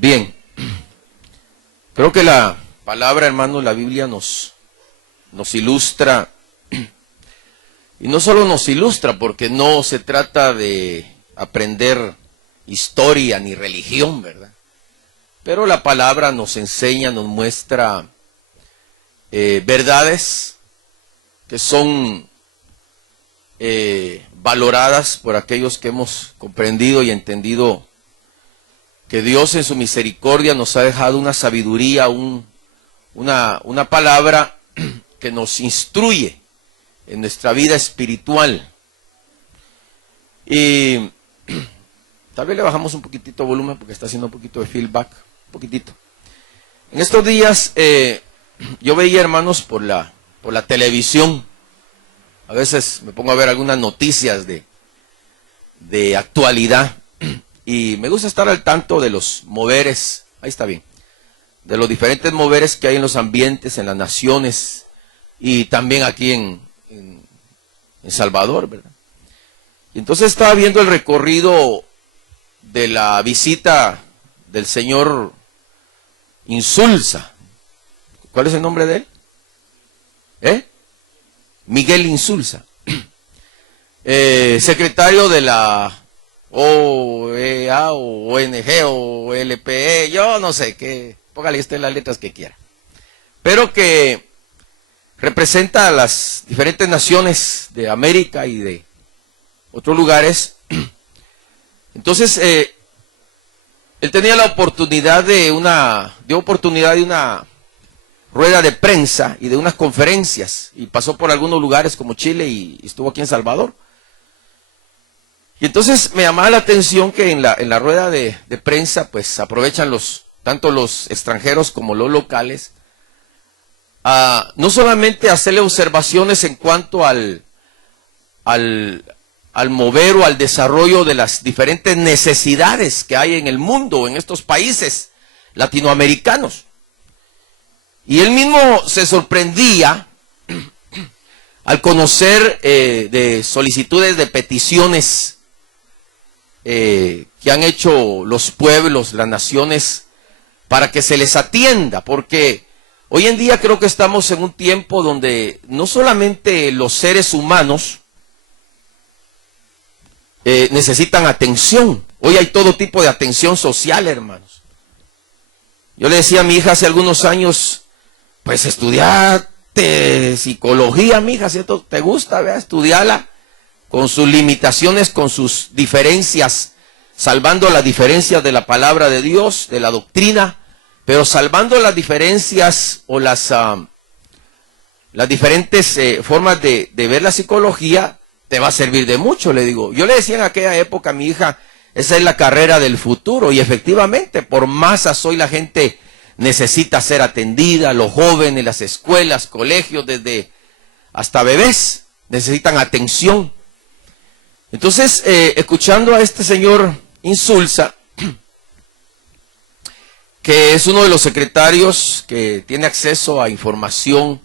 Bien, creo que la palabra, hermanos, la Biblia nos ilustra, y no solo nos ilustra, porque no se trata de aprender historia ni religión, ¿verdad? Pero la palabra nos enseña, nos muestra verdades que son valoradas por aquellos que hemos comprendido y entendido que Dios en su misericordia nos ha dejado una sabiduría, una palabra que nos instruye en nuestra vida espiritual. Y tal vez le bajamos un poquitito de volumen porque está haciendo un poquito de feedback, un poquitito. En estos días yo veía, hermanos, por la televisión, a veces me pongo a ver algunas noticias de actualidad. Y me gusta estar al tanto de los moveres, ahí está bien, de los diferentes moveres que hay en los ambientes, en las naciones, y también aquí en Salvador, ¿verdad? Y entonces estaba viendo el recorrido de la visita del señor Insulza. ¿Cuál es el nombre de él? Miguel Insulza, secretario de la OEA o ONG o LPE, yo no sé, póngale usted las letras que quiera, pero que representa a las diferentes naciones de América y de otros lugares. Entonces, él tenía la oportunidad de una rueda de prensa y de unas conferencias, y pasó por algunos lugares como Chile y estuvo aquí en Salvador. Y entonces me llamaba la atención que en la rueda de prensa, pues aprovechan tanto los extranjeros como los locales, no solamente hacerle observaciones en cuanto al mover o al desarrollo de las diferentes necesidades que hay en el mundo, en estos países latinoamericanos. Y él mismo se sorprendía al conocer de solicitudes de peticiones que han hecho los pueblos, las naciones, para que se les atienda, porque hoy en día creo que estamos en un tiempo donde no solamente los seres humanos necesitan atención, hoy hay todo tipo de atención social, hermanos. Yo le decía a mi hija hace algunos años, pues estudiate psicología, mija, si esto te gusta, vea, estudiala con sus limitaciones, con sus diferencias, salvando las diferencias de la palabra de Dios, de la doctrina, pero salvando las diferencias o las diferentes formas de ver la psicología, te va a servir de mucho, le digo. Yo le decía en aquella época a mi hija, esa es la carrera del futuro, y efectivamente, por masas hoy la gente necesita ser atendida, los jóvenes, las escuelas, colegios, desde hasta bebés, necesitan atención. Entonces, escuchando a este señor Insulza, que es uno de los secretarios que tiene acceso a información,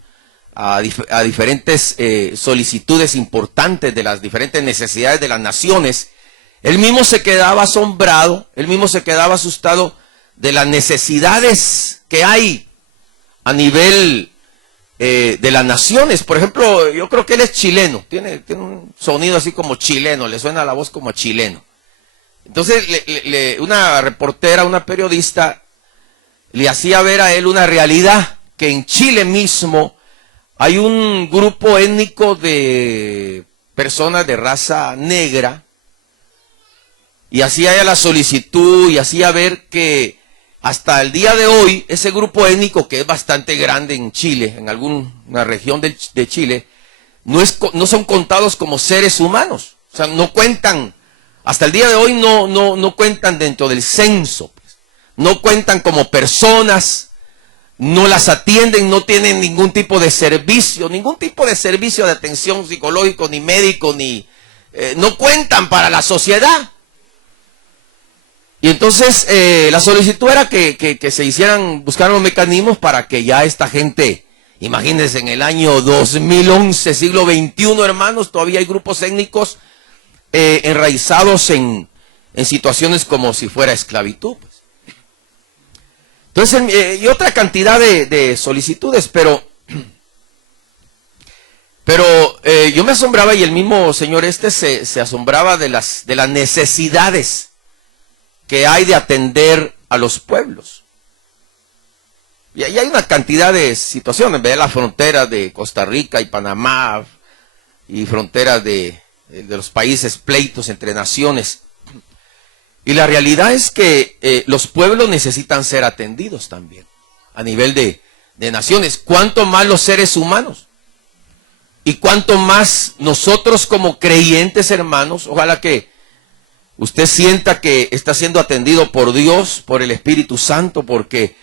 a diferentes solicitudes importantes de las diferentes necesidades de las naciones, él mismo se quedaba asombrado, él mismo se quedaba asustado de las necesidades que hay a nivel de las naciones. Por ejemplo, yo creo que él es chileno, tiene un sonido así como chileno, le suena la voz como chileno. Entonces, una reportera, una periodista, le hacía ver a él una realidad, que en Chile mismo hay un grupo étnico de personas de raza negra, y hacía ella la solicitud y hacía ver que hasta el día de hoy, ese grupo étnico, que es bastante grande en Chile, en alguna región de Chile, no son contados como seres humanos. O sea, no cuentan, hasta el día de hoy no cuentan dentro del censo. Pues. No cuentan como personas, no las atienden, no tienen ningún tipo de servicio de atención psicológico, ni médico, no cuentan para la sociedad. Y entonces la solicitud era que se buscaran mecanismos para que ya esta gente, imagínense, en el año 2011, siglo XXI, hermanos, todavía hay grupos étnicos enraizados en situaciones como si fuera esclavitud. Pues. Entonces, y otra cantidad de solicitudes, pero yo me asombraba, y el mismo señor se asombraba de las necesidades que hay de atender a los pueblos. Y ahí hay una cantidad de situaciones, ve la frontera de Costa Rica y Panamá, y fronteras de los países, pleitos entre naciones. Y la realidad es que los pueblos necesitan ser atendidos también, a nivel de naciones. Cuánto más los seres humanos, y cuánto más nosotros como creyentes, hermanos. Ojalá que usted sienta que está siendo atendido por Dios, por el Espíritu Santo, porque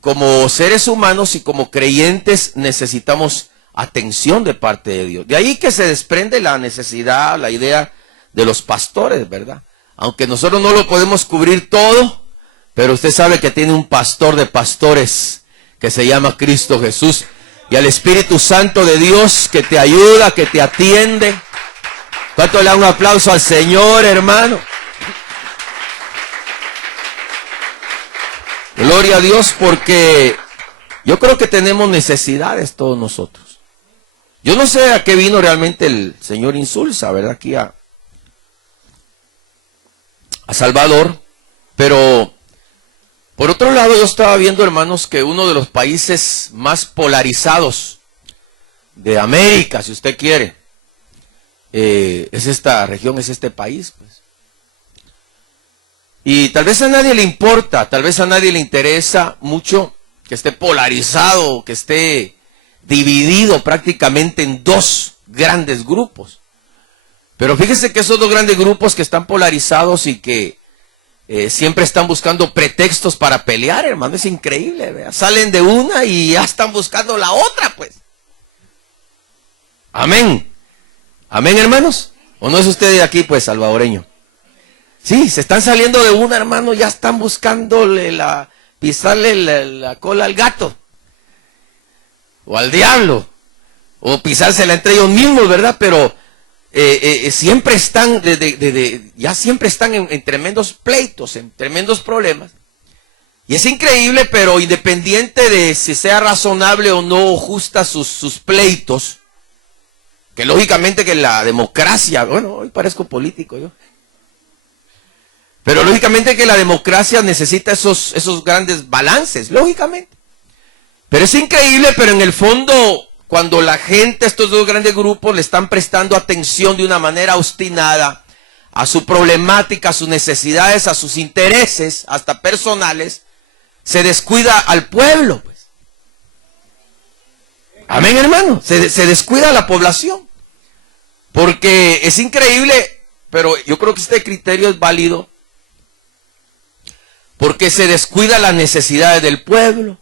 como seres humanos y como creyentes necesitamos atención de parte de Dios. De ahí que se desprende la necesidad, la idea de los pastores, ¿verdad? Aunque nosotros no lo podemos cubrir todo, pero usted sabe que tiene un pastor de pastores que se llama Cristo Jesús, y al Espíritu Santo de Dios que te ayuda, que te atiende. ¿Cuánto le da un aplauso al Señor, hermano? Gloria a Dios, porque yo creo que tenemos necesidades todos nosotros. Yo no sé a qué vino realmente el señor Insulza, ¿verdad? Aquí a Salvador, pero por otro lado yo estaba viendo, hermanos, que uno de los países más polarizados de América, si usted quiere, es esta región, es este país, pues. Y tal vez a nadie le importa, tal vez a nadie le interesa mucho que esté polarizado, que esté dividido prácticamente en dos grandes grupos. Pero fíjese que esos dos grandes grupos que están polarizados y que siempre están buscando pretextos para pelear, hermano, es increíble, ¿verdad? Salen de una y ya están buscando la otra, pues. Amén. Amén, hermanos. ¿O no es usted de aquí, pues, salvadoreño? Sí, se están saliendo de una, hermano, ya están buscándole pisarle la cola al gato, o al diablo, o pisársela entre ellos mismos, ¿verdad? Pero siempre están, ya siempre están en tremendos pleitos, en tremendos problemas. Y es increíble, pero independiente de si sea razonable o no justa sus pleitos, que lógicamente que la democracia, bueno, hoy parezco político yo, pero lógicamente que la democracia necesita esos grandes balances, lógicamente. Pero es increíble, pero en el fondo, cuando la gente, estos dos grandes grupos, le están prestando atención de una manera obstinada a su problemática, a sus necesidades, a sus intereses, hasta personales, se descuida al pueblo, pues. Amén, hermano. Se descuida a la población. Porque es increíble, pero yo creo que este criterio es válido, porque se descuida las necesidades del pueblo.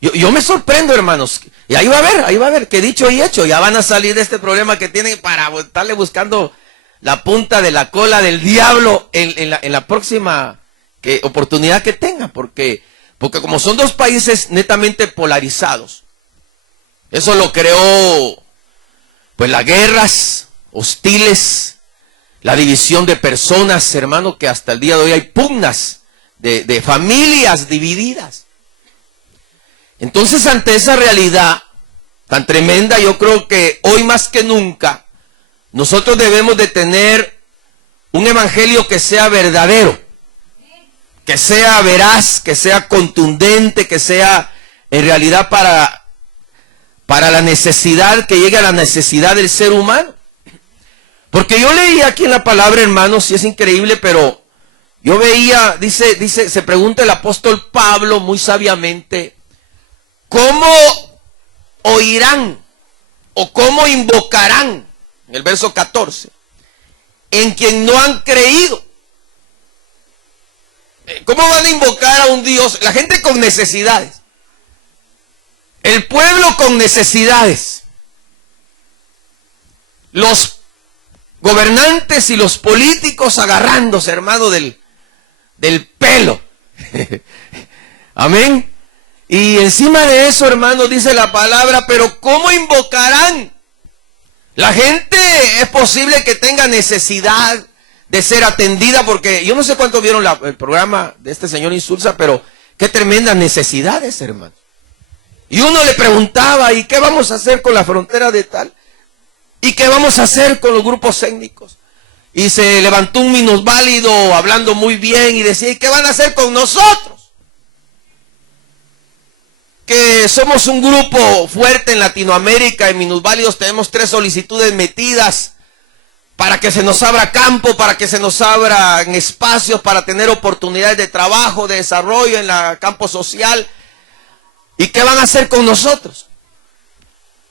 Yo me sorprendo, hermanos, y ahí va a ver, que dicho y hecho, ya van a salir de este problema que tienen para estarle buscando la punta de la cola del diablo en la próxima oportunidad que tengan, porque como son dos países netamente polarizados, eso lo creó, pues, las guerras hostiles, la división de personas, hermano, que hasta el día de hoy hay pugnas de familias divididas. Entonces, ante esa realidad tan tremenda, yo creo que hoy más que nunca nosotros debemos de tener un evangelio que sea verdadero, que sea veraz, que sea contundente, que sea en realidad para la necesidad, que llegue a la necesidad del ser humano. Porque yo leí aquí en la palabra, hermanos, y es increíble, pero yo veía, dice, se pregunta el apóstol Pablo muy sabiamente, ¿cómo oirán o cómo invocarán? En el verso 14, en quien no han creído. ¿Cómo van a invocar a un Dios? La gente con necesidades, el pueblo con necesidades, los gobernantes y los políticos agarrándose, hermano, del pelo. Amén. Y encima de eso, hermano, dice la palabra, pero ¿cómo invocarán? La gente es posible que tenga necesidad de ser atendida, porque yo no sé cuántos vieron el programa de este señor Insulza, pero Qué tremendas necesidades, hermano. Y uno le preguntaba, ¿y qué vamos a hacer con la frontera de tal? ¿Y qué vamos a hacer con los grupos étnicos? Y se levantó un minusválido hablando muy bien y decía, ¿y qué van a hacer con nosotros? Que somos un grupo fuerte en Latinoamérica, en minusválidos tenemos 3 solicitudes metidas para que se nos abra campo, para que se nos abran espacios, para tener oportunidades de trabajo, de desarrollo en el campo social. ¿Y qué van a hacer con nosotros?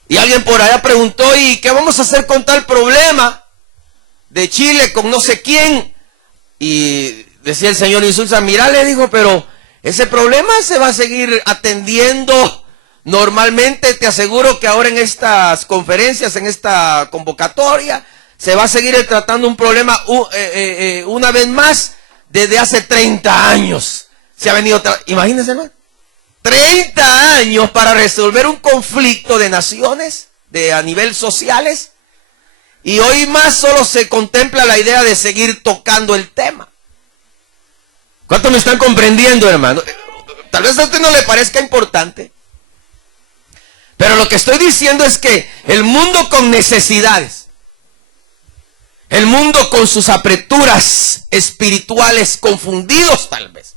Y alguien por allá preguntó, ¿y qué vamos a hacer con tal problema de Chile con no sé quién? Y decía el señor Insulza, mira, le dijo, pero ese problema se va a seguir atendiendo normalmente. Te aseguro que ahora en estas conferencias, en esta convocatoria, se va a seguir tratando un problema una vez más desde hace 30 años. Se ha venido, imagínense, ¿no? 30 años para resolver un conflicto de naciones a nivel sociales, y hoy más solo se contempla la idea de seguir tocando el tema. ¿Cuántos me están comprendiendo, hermano? Tal vez a usted no le parezca importante, pero lo que estoy diciendo es que el mundo con necesidades, el mundo con sus apreturas espirituales confundidos tal vez,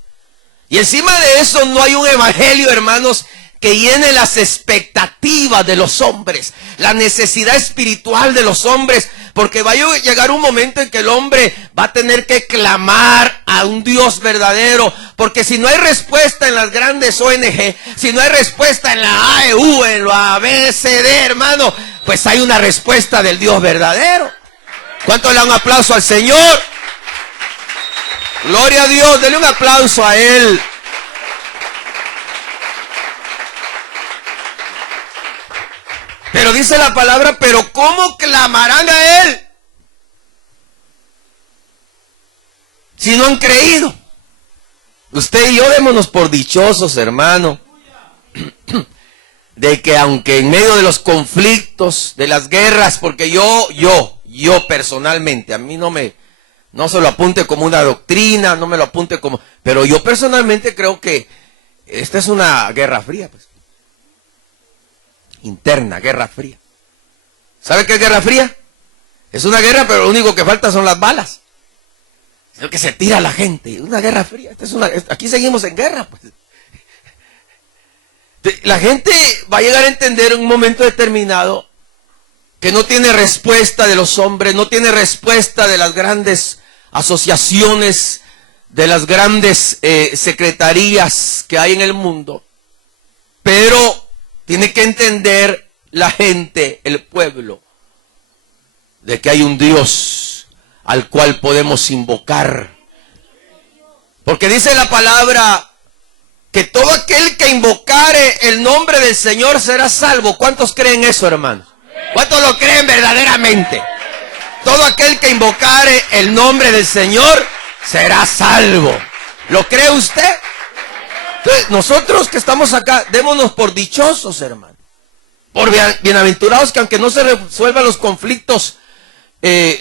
y encima de eso no hay un evangelio, hermanos, que llene las expectativas de los hombres, la necesidad espiritual de los hombres, porque va a llegar un momento en que el hombre va a tener que clamar a un Dios verdadero, porque si no hay respuesta en las grandes ONG, si no hay respuesta en la AEU, en la ABCD, hermano, pues hay una respuesta del Dios verdadero. ¿Cuánto le dan un aplauso al Señor? Gloria a Dios, denle un aplauso a Él. Pero dice la palabra, pero ¿cómo clamarán a Él si no han creído? Usted y yo démonos por dichosos, hermano, de que aunque en medio de los conflictos, de las guerras, porque yo personalmente, a mí no se lo apunte como una doctrina, no me lo apunte como, pero yo personalmente creo que esta es una guerra fría, pues. Interna, guerra fría. ¿Sabe qué es guerra fría? Es una guerra, pero lo único que falta son las balas. Es lo que se tira a la gente. Una guerra fría. Aquí seguimos en guerra, pues. La gente va a llegar a entender en un momento determinado que no tiene respuesta de los hombres, no tiene respuesta de las grandes asociaciones, de las grandes secretarías que hay en el mundo, pero tiene que entender la gente, el pueblo, de que hay un Dios al cual podemos invocar. Porque dice la palabra que todo aquel que invocare el nombre del Señor será salvo. ¿Cuántos creen eso, hermanos? ¿Cuántos lo creen verdaderamente? Todo aquel que invocare el nombre del Señor será salvo. ¿Lo cree usted? Entonces, nosotros que estamos acá, démonos por dichosos, hermano. Por bienaventurados, que aunque no se resuelvan los conflictos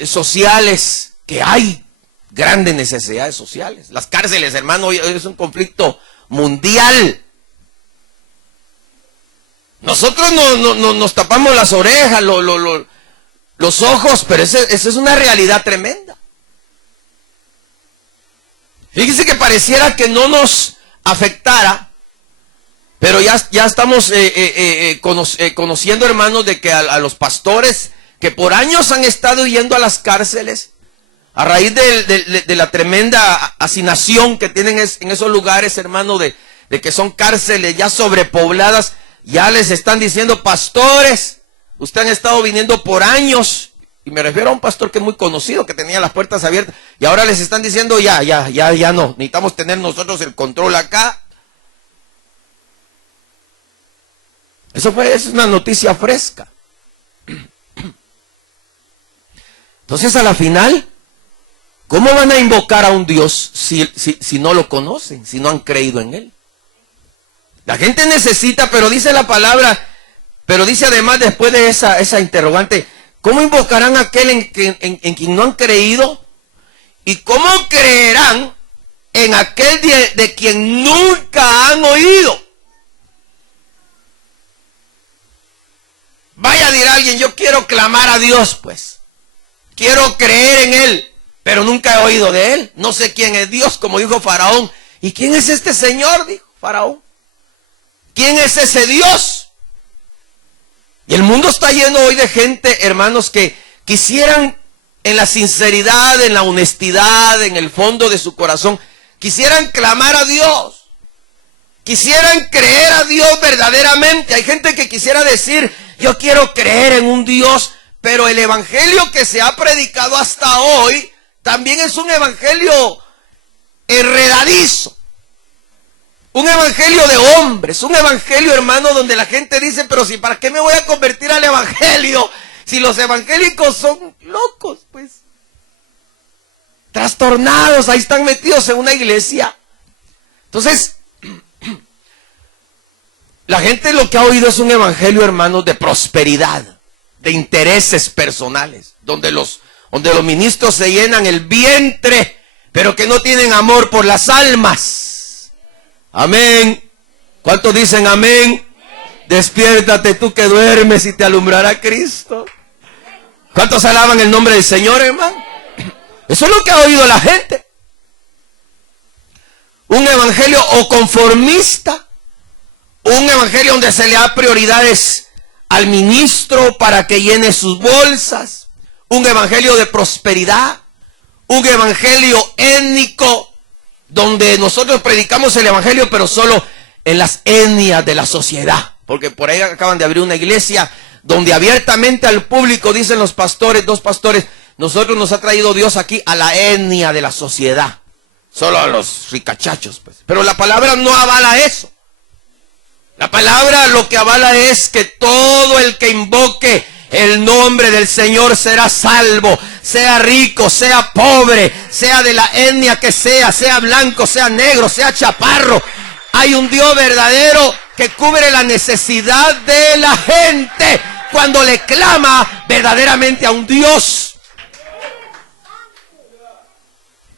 sociales, que hay grandes necesidades sociales. Las cárceles, hermano, hoy es un conflicto mundial. Nosotros nos tapamos las orejas, los ojos, pero esa es una realidad tremenda. Fíjese que pareciera que no nos afectara, pero ya estamos conociendo, hermanos, de que a los pastores que por años han estado yendo a las cárceles, a raíz de la tremenda hacinación que tienen en esos lugares, hermano, de que son cárceles ya sobrepobladas, ya les están diciendo, pastores, ustedes han estado viniendo por años, y me refiero a un pastor que es muy conocido, que tenía las puertas abiertas, y ahora les están diciendo, ya no, necesitamos tener nosotros el control acá. Es una noticia fresca. Entonces, a la final, ¿cómo van a invocar a un Dios si no lo conocen, si no han creído en Él? La gente necesita, pero dice la palabra, pero dice además después de esa interrogante, ¿cómo invocarán a aquel en quien no han creído? ¿Y cómo creerán en aquel de quien nunca han oído. Vaya, dirá alguien, yo quiero clamar a Dios, pues. Quiero creer en Él, pero nunca he oído de Él. No sé quién es Dios, como dijo Faraón. ¿Y quién es este Señor?, dijo Faraón. ¿Quién es ese Dios? Y el mundo está lleno hoy de gente, hermanos, que quisieran en la sinceridad, en la honestidad, en el fondo de su corazón, quisieran clamar a Dios. Quisieran creer a Dios verdaderamente. Hay gente que quisiera decir, yo quiero creer en un Dios, pero el evangelio que se ha predicado hasta hoy también es un evangelio enredadizo. Un evangelio de hombres, un evangelio, hermano, donde la gente dice, pero si para qué me voy a convertir al evangelio si los evangélicos son locos, pues. Trastornados, ahí están metidos en una iglesia. Entonces, la gente lo que ha oído es un evangelio, hermanos, de prosperidad, de intereses personales, donde los ministros se llenan el vientre, pero que no tienen amor por las almas. Amén. ¿Cuántos dicen amén? Despiértate tú que duermes y te alumbrará Cristo. ¿Cuántos alaban el nombre del Señor, hermano? Eso es lo que ha oído la gente. Un evangelio o conformista, un evangelio donde se le da prioridades al ministro para que llene sus bolsas, un evangelio de prosperidad, un evangelio étnico, donde nosotros predicamos el evangelio, pero solo en las etnias de la sociedad. Porque por ahí acaban de abrir una iglesia donde abiertamente al público dicen los pastores, dos pastores, nosotros nos ha traído Dios aquí a la etnia de la sociedad. Solo a los ricachachos, pues. Pero la palabra no avala eso. La palabra lo que avala es que todo el que invoque el nombre del Señor será salvo, sea rico, sea pobre, sea de la etnia que sea blanco, sea negro, sea chaparro. Hay un Dios verdadero que cubre la necesidad de la gente cuando le clama verdaderamente a un Dios.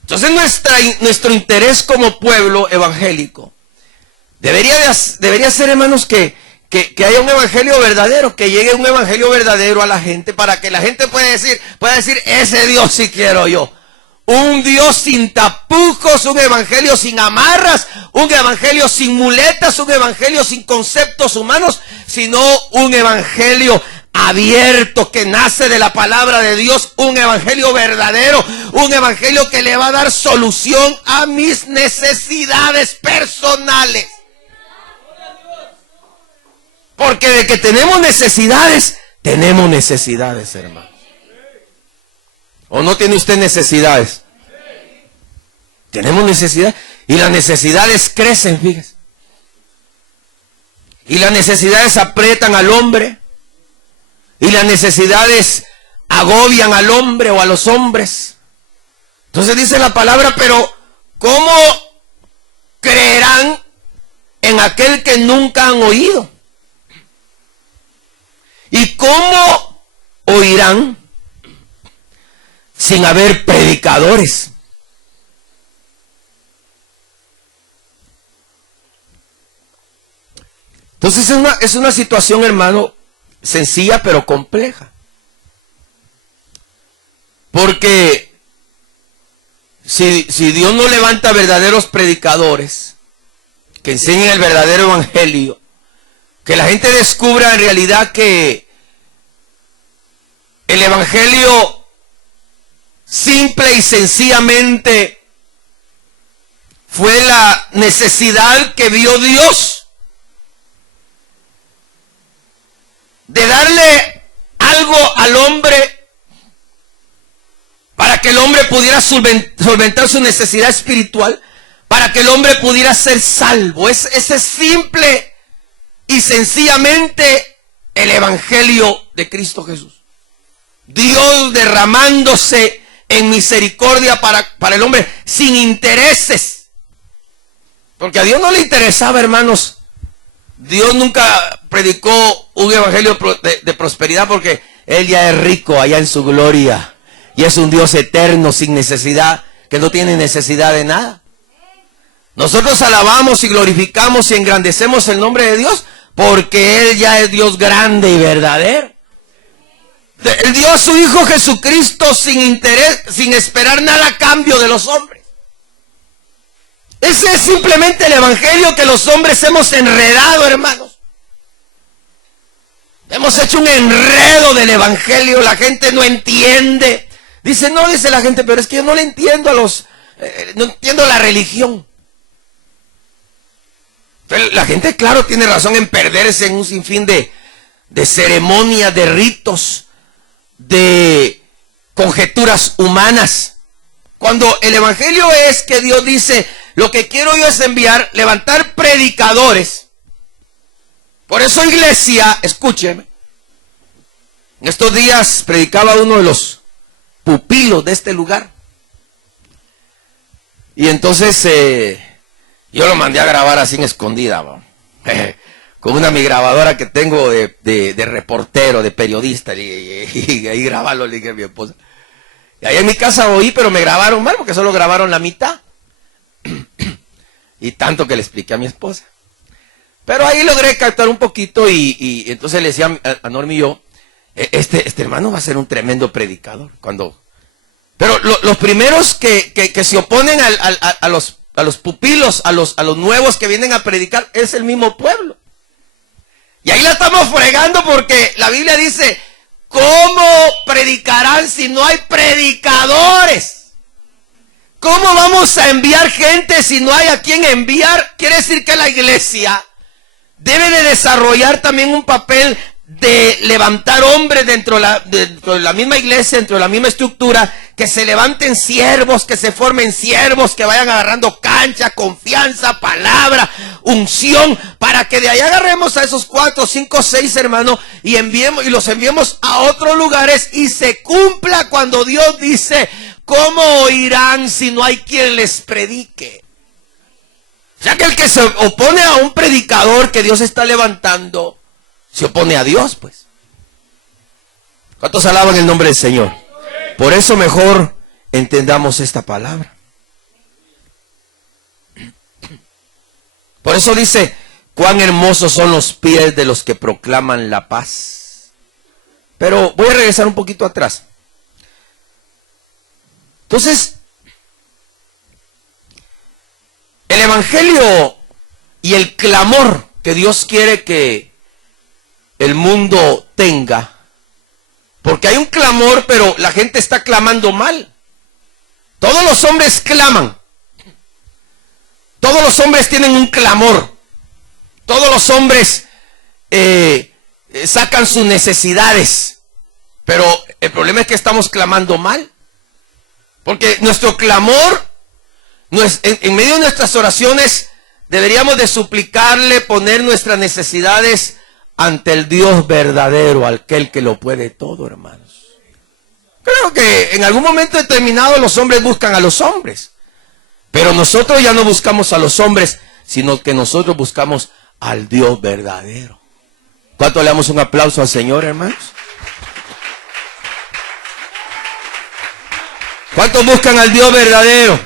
Entonces nuestro interés como pueblo evangélico debería ser, hermanos, que haya un evangelio verdadero, que llegue un evangelio verdadero a la gente, para que la gente pueda decir, ese Dios sí quiero yo. Un Dios sin tapujos, un evangelio sin amarras, un evangelio sin muletas, un evangelio sin conceptos humanos, sino un evangelio abierto que nace de la palabra de Dios, un evangelio verdadero, un evangelio que le va a dar solución a mis necesidades personales. Porque de que tenemos necesidades, hermano. ¿O no tiene usted necesidades? Tenemos necesidades. Y las necesidades crecen, fíjese. Y las necesidades aprietan al hombre. Y las necesidades agobian al hombre o a los hombres. Entonces dice la palabra, pero ¿cómo creerán en aquel que nunca han oído? ¿Y cómo oirán sin haber predicadores? Entonces es una situación, hermano, sencilla pero compleja. Porque si Dios no levanta verdaderos predicadores que enseñen el verdadero evangelio, que la gente descubra en realidad que el evangelio simple y sencillamente fue la necesidad que vio Dios de darle algo al hombre para que el hombre pudiera solventar su necesidad espiritual, para que el hombre pudiera ser salvo. Ese es simple y sencillamente el evangelio de Cristo Jesús. Dios derramándose en misericordia para el hombre sin intereses. Porque a Dios no le interesaba, hermanos. Dios nunca predicó un evangelio de prosperidad, porque Él ya es rico allá en su gloria. Y es un Dios eterno, sin necesidad, que no tiene necesidad de nada. Nosotros alabamos y glorificamos y engrandecemos el nombre de Dios porque Él ya es Dios grande y verdadero. Él dio a su Hijo Jesucristo sin interés, sin esperar nada a cambio de los hombres. Ese es simplemente el evangelio que los hombres hemos enredado, hermanos. Hemos hecho un enredo del evangelio, la gente no entiende. Dice, no, dice la gente, pero es que yo no le entiendo no entiendo la religión. La gente, claro, tiene razón en perderse en un sinfín de ceremonias, de ritos, de conjeturas humanas. Cuando el evangelio es que Dios dice, lo que quiero yo es levantar predicadores. Por eso, iglesia, escúcheme. En estos días predicaba uno de los pupilos de este lugar. Y entonces yo lo mandé a grabar así en escondida, con una mi grabadora que tengo de reportero, de periodista, y ahí grabarlo, le dije a mi esposa. Y ahí en mi casa oí, pero me grabaron mal, porque solo grabaron la mitad. Y tanto que le expliqué a mi esposa. Pero ahí logré captar un poquito y entonces le decía a Norma y yo, este hermano va a ser un tremendo predicador. Pero los primeros que se oponen a los pupilos, a los nuevos que vienen a predicar, es el mismo pueblo. Y ahí la estamos fregando porque la Biblia dice, ¿cómo predicarán si no hay predicadores? ¿Cómo vamos a enviar gente si no hay a quien enviar? Quiere decir que la iglesia debe de desarrollar también un papel de levantar hombres dentro de la misma iglesia, dentro de la misma estructura, que se levanten siervos, que se formen siervos, que vayan agarrando cancha, confianza, palabra, unción, para que de ahí agarremos a esos 4, 5, 6 hermanos y los enviemos a otros lugares y se cumpla cuando Dios dice, ¿cómo oirán si no hay quien les predique? Ya que el que se opone a un predicador que Dios está levantando, se opone a Dios, pues. ¿Cuántos alaban el nombre del Señor? Por eso mejor entendamos esta palabra. Por eso dice, cuán hermosos son los pies de los que proclaman la paz. Pero voy a regresar un poquito atrás. Entonces, el evangelio y el clamor que Dios quiere que el mundo tenga, porque hay un clamor, pero la gente está clamando mal. Todos los hombres claman. Todos los hombres tienen un clamor. Todos los hombres sacan sus necesidades. Pero el problema es que estamos clamando mal. Porque nuestro clamor, en medio de nuestras oraciones, deberíamos de suplicarle, poner nuestras necesidades ante el Dios verdadero, aquel que lo puede todo, hermanos. Creo que en algún momento determinado los hombres buscan a los hombres. Pero nosotros ya no buscamos a los hombres, sino que nosotros buscamos al Dios verdadero. ¿Cuánto le damos un aplauso al Señor, hermanos? ¿Cuántos buscan al Dios verdadero?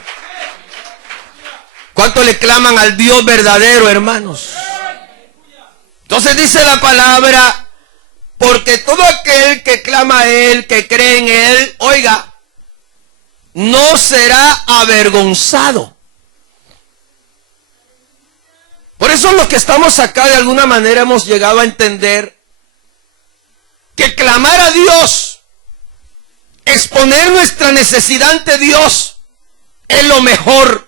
¿Cuántos le claman al Dios verdadero, hermanos? Entonces dice la palabra, porque todo aquel que clama a Él, que cree en Él, oiga, no será avergonzado. Por eso los que estamos acá de alguna manera hemos llegado a entender que clamar a Dios, exponer nuestra necesidad ante Dios, es lo mejor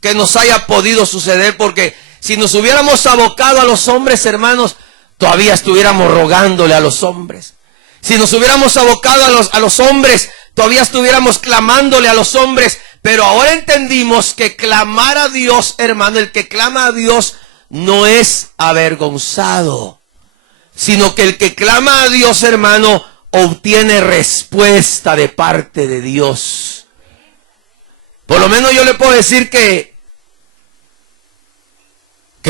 que nos haya podido suceder, porque si nos hubiéramos abocado a los hombres, hermanos, todavía estuviéramos rogándole a los hombres. Si nos hubiéramos abocado a los hombres, todavía estuviéramos clamándole a los hombres. Pero ahora entendimos que clamar a Dios, hermano, el que clama a Dios no es avergonzado, sino que el que clama a Dios, hermano, obtiene respuesta de parte de Dios. Por lo menos yo le puedo decir que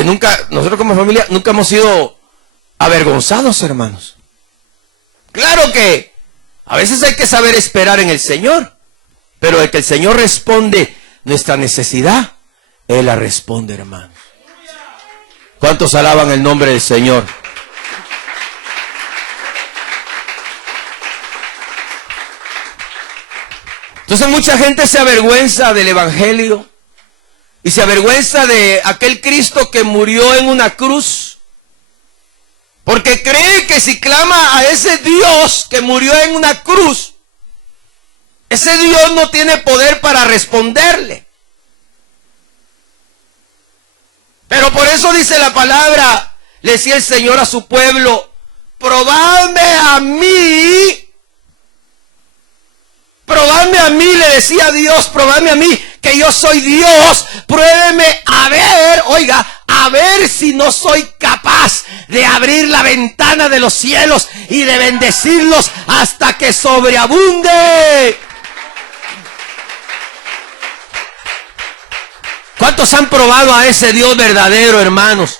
nunca, nosotros como familia, nunca hemos sido avergonzados, hermanos. Claro que a veces hay que saber esperar en el Señor, pero el que el Señor responde nuestra necesidad, Él la responde, hermano. ¿Cuántos alaban el nombre del Señor? Entonces mucha gente se avergüenza del Evangelio y se avergüenza de aquel Cristo que murió en una cruz, porque cree que si clama a ese Dios que murió en una cruz, ese Dios no tiene poder para responderle. Pero por eso dice la palabra, le decía el Señor a su pueblo, probadme a mí, le decía Dios, probadme a mí, que yo soy Dios, pruébeme a ver, oiga, a ver si no soy capaz de abrir la ventana de los cielos y de bendecirlos hasta que sobreabunde. ¿Cuántos han probado a ese Dios verdadero, hermanos?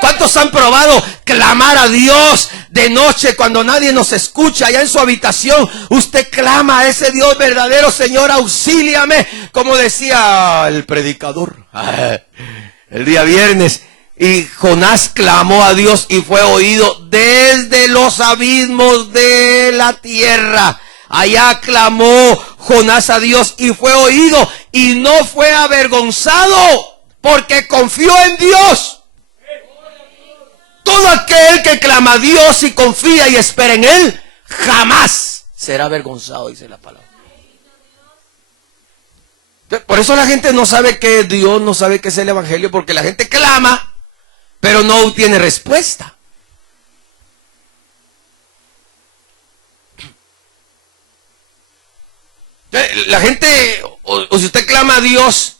¿Cuántos han probado clamar a Dios de noche cuando nadie nos escucha? Allá en su habitación usted clama a ese Dios verdadero: Señor, auxíliame, como decía el predicador el día viernes. Y Jonás clamó a Dios y fue oído desde los abismos de la tierra. Allá clamó Jonás a Dios y fue oído, y no fue avergonzado porque confió en Dios. Todo aquel que clama a Dios y confía y espera en Él, jamás será avergonzado, dice la palabra. Por eso la gente no sabe qué es Dios, no sabe qué es el Evangelio, porque la gente clama, pero no obtiene respuesta. La gente, o si usted clama a Dios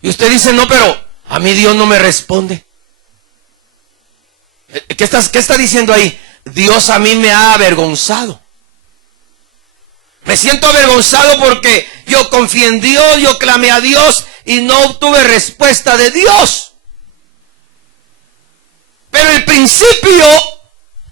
y usted dice, no, pero a mí Dios no me responde. ¿Qué está diciendo ahí? Dios a mí me ha avergonzado. Me siento avergonzado porque yo confié en Dios, yo clamé a Dios y no obtuve respuesta de Dios. Pero el principio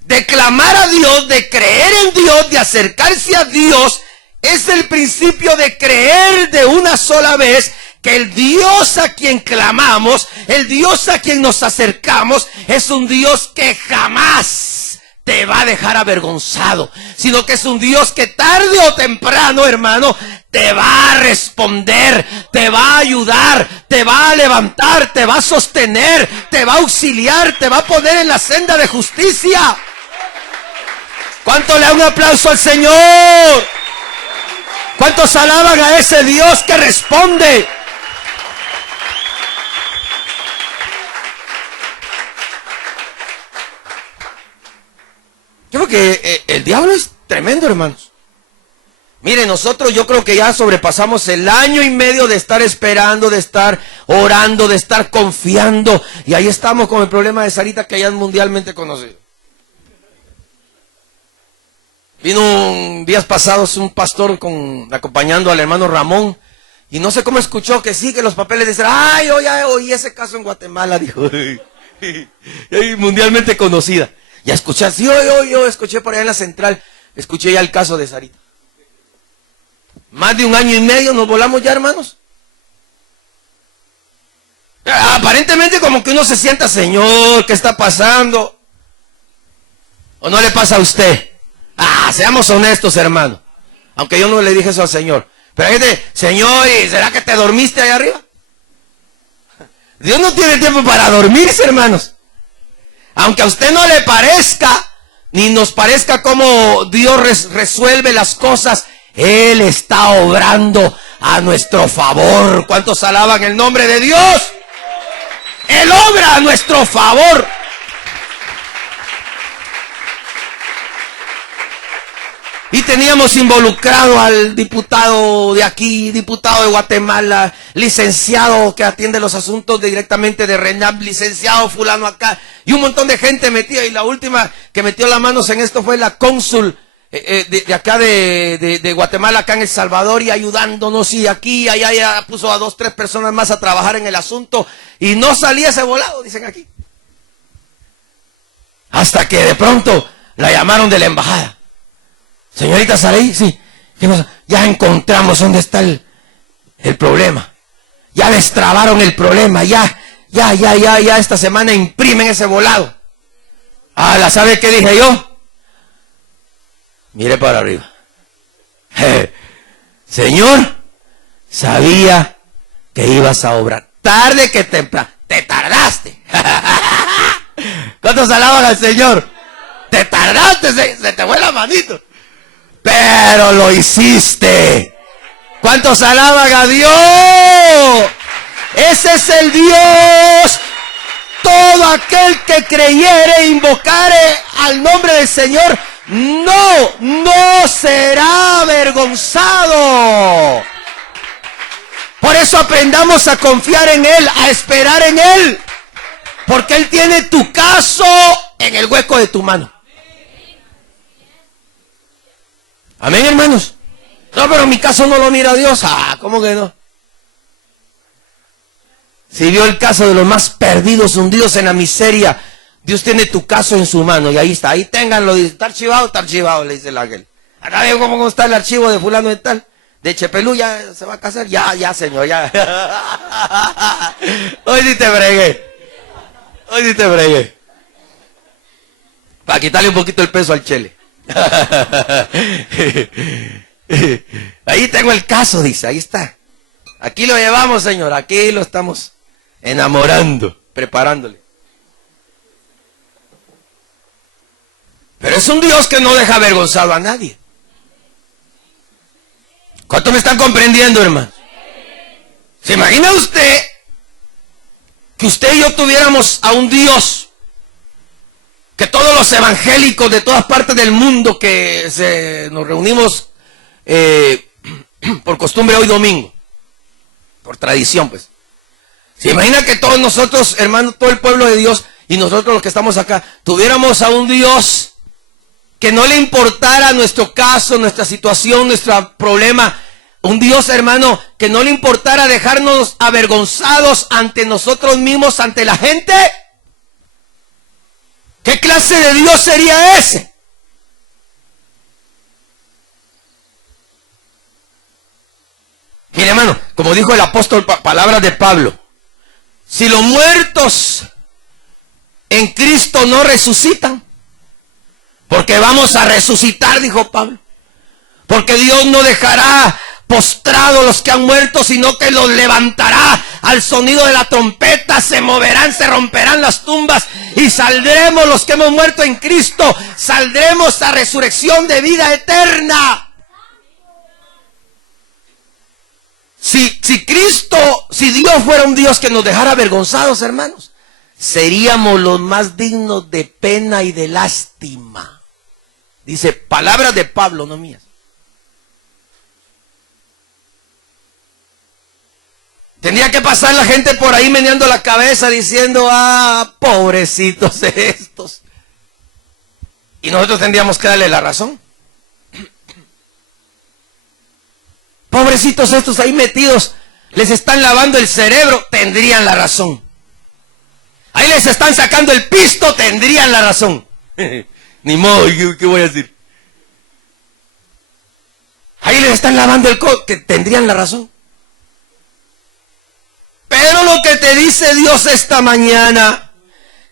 de clamar a Dios, de creer en Dios, de acercarse a Dios, es el principio de creer de una sola vez que el Dios a quien clamamos, el Dios a quien nos acercamos, es un Dios que jamás te va a dejar avergonzado, sino que es un Dios que tarde o temprano, hermano, te va a responder, te va a ayudar, te va a levantar, te va a sostener, te va a auxiliar, te va a poner en la senda de justicia. ¿Cuánto le da un aplauso al Señor? ¿Cuántos alaban a ese Dios que responde? Yo creo que el diablo es tremendo, hermanos. Mire, nosotros yo creo que ya sobrepasamos el 1 año y medio de estar esperando, de estar orando, de estar confiando. Y ahí estamos con el problema de Sarita, que ya es mundialmente conocido. Vino días pasados un pastor acompañando al hermano Ramón. Y no sé cómo escuchó que sí, que los papeles dicen, ay, yo ya oí ese caso en Guatemala, dijo. Mundialmente conocida. Ya escuché, sí, yo escuché por allá en la central, escuché ya el caso de Sarita. Más de 1 año y medio nos volamos ya, hermanos. Aparentemente como que uno se sienta, Señor, ¿qué está pasando? ¿O no le pasa a usted? Seamos honestos, hermano. Aunque yo no le dije eso al Señor. Pero hay gente, Señor, ¿será que te dormiste allá arriba? Dios no tiene tiempo para dormirse, hermanos. Aunque a usted no le parezca, ni nos parezca cómo Dios resuelve las cosas, Él está obrando a nuestro favor. ¿Cuántos alaban el nombre de Dios? Él obra a nuestro favor. Y teníamos involucrado al diputado de aquí, diputado de Guatemala, licenciado que atiende los asuntos directamente de RENAP, licenciado fulano acá, y un montón de gente metida. Y la última que metió las manos en esto fue la cónsul de acá de Guatemala, acá en El Salvador, y ayudándonos, y aquí, allá, ya puso a 2, 3 personas más a trabajar en el asunto, y no salía ese volado, dicen aquí. Hasta que de pronto la llamaron de la embajada. Señorita Saraí, sí, ¿qué pasa? Ya encontramos dónde está el problema. Ya destrabaron el problema, ya esta semana imprimen ese volado. ¿Sabe qué dije yo? Mire para arriba. Señor, sabía que ibas a obrar. Tarde que temprano. Te tardaste. ¿Cuántos alaban al Señor? Te tardaste, se te fue la manito. Pero lo hiciste. ¿Cuántos alaban a Dios? Ese es el Dios. Todo aquel que creyere e invocare al nombre del Señor, no será avergonzado. Por eso aprendamos a confiar en Él, a esperar en Él. Porque Él tiene tu caso en el hueco de tu mano. Amén, hermanos. No, pero mi caso no lo mira Dios. ¿Cómo que no? Si vio el caso de los más perdidos, hundidos en la miseria, Dios tiene tu caso en su mano. Y ahí está, ahí ténganlo. Dice, está archivado, le dice el ángel. Acá veo cómo está el archivo de fulano de tal. De Chepelú ya se va a casar. Ya, señor, ya. Hoy sí te bregué. Para quitarle un poquito el peso al chele. Ahí tengo el caso, dice, ahí está. Aquí lo llevamos, señor, aquí lo estamos enamorando, preparándole. Pero es un Dios que no deja avergonzado a nadie. ¿Cuánto me están comprendiendo, hermano? ¿Se imagina usted que usted y yo tuviéramos a un Dios, que todos los evangélicos de todas partes del mundo que nos reunimos por costumbre hoy domingo, por tradición pues, se imagina que todos nosotros, hermanos, todo el pueblo de Dios y nosotros los que estamos acá, tuviéramos a un Dios que no le importara nuestro caso, nuestra situación, nuestro problema? Un Dios, hermano, que no le importara dejarnos avergonzados ante nosotros mismos, ante la gente. ¿Qué clase de Dios sería ese? Mire, hermano, como dijo el apóstol, palabras de Pablo: si los muertos en Cristo no resucitan, porque vamos a resucitar, dijo Pablo. Porque Dios no dejará postrados los que han muerto, sino que los levantará al sonido de la trompeta. Se moverán, se romperán las tumbas y saldremos los que hemos muerto en Cristo. Saldremos a resurrección de vida eterna. Si Dios fuera un Dios que nos dejara avergonzados, hermanos, seríamos los más dignos de pena y de lástima. Dice, palabras de Pablo, no mías. Tendría que pasar la gente por ahí meneando la cabeza diciendo, pobrecitos estos. Y nosotros tendríamos que darle la razón. Pobrecitos estos ahí metidos, les están lavando el cerebro, tendrían la razón. Ahí les están sacando el pisto, tendrían la razón. Ni modo, ¿qué voy a decir? Ahí les están lavando el codo, que tendrían la razón. Pero lo que te dice Dios esta mañana,